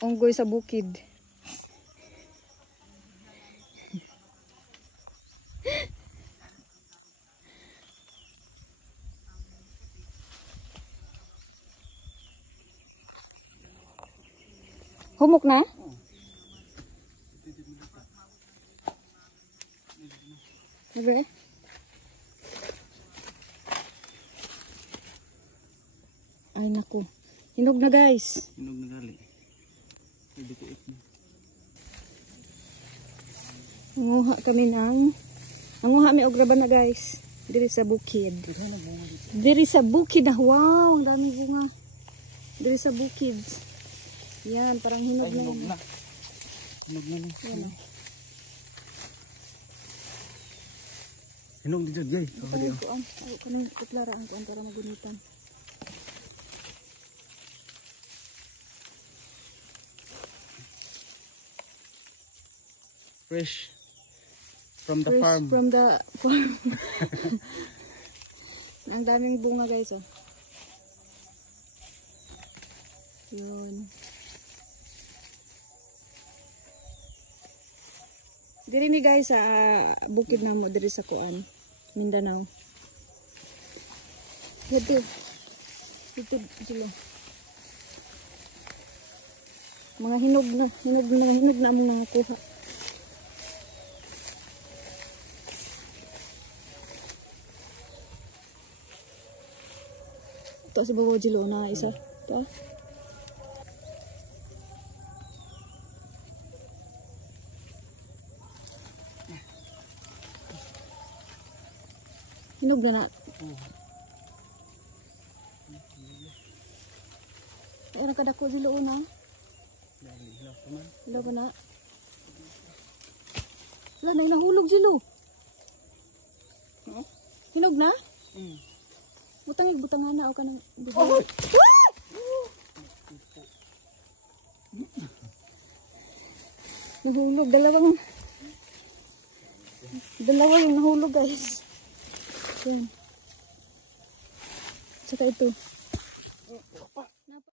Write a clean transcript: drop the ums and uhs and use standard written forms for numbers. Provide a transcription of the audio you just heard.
unggoy sa bukid. Humok na? Libre? Ay naku. Hinog na guys. Hinog na gali. Pwede ko na. Nanguha kami nanguha may ograban na guys. Diri sa bukid. Diri sa bukid na. Wow, ang dami bunga. Diri sa bukid. Yan, parang hinog na. Hinog na. Hinog na. Yan. Hinog dito, Jay. Ay, kuan. Ay, kanang iklaraan kuan para magunitan. Fresh. From the farm. From the farm. Ang daming bunga guys, oh. Yun. Diri ni guys sa bukid na mo diri sa kuan, Mindanao. Dito sila. Mga hinog na mo nakuha. Ito sa babaw jilo na isa. Ito. Hinog na na. Ay, nakadako jilo na. Hilaw pa na. Wala na, nahulog jilo. Hinog na? Butangan na o ka ng bubay. Nahulog. Dalawang yung nahulog guys. Yan. Saka ito.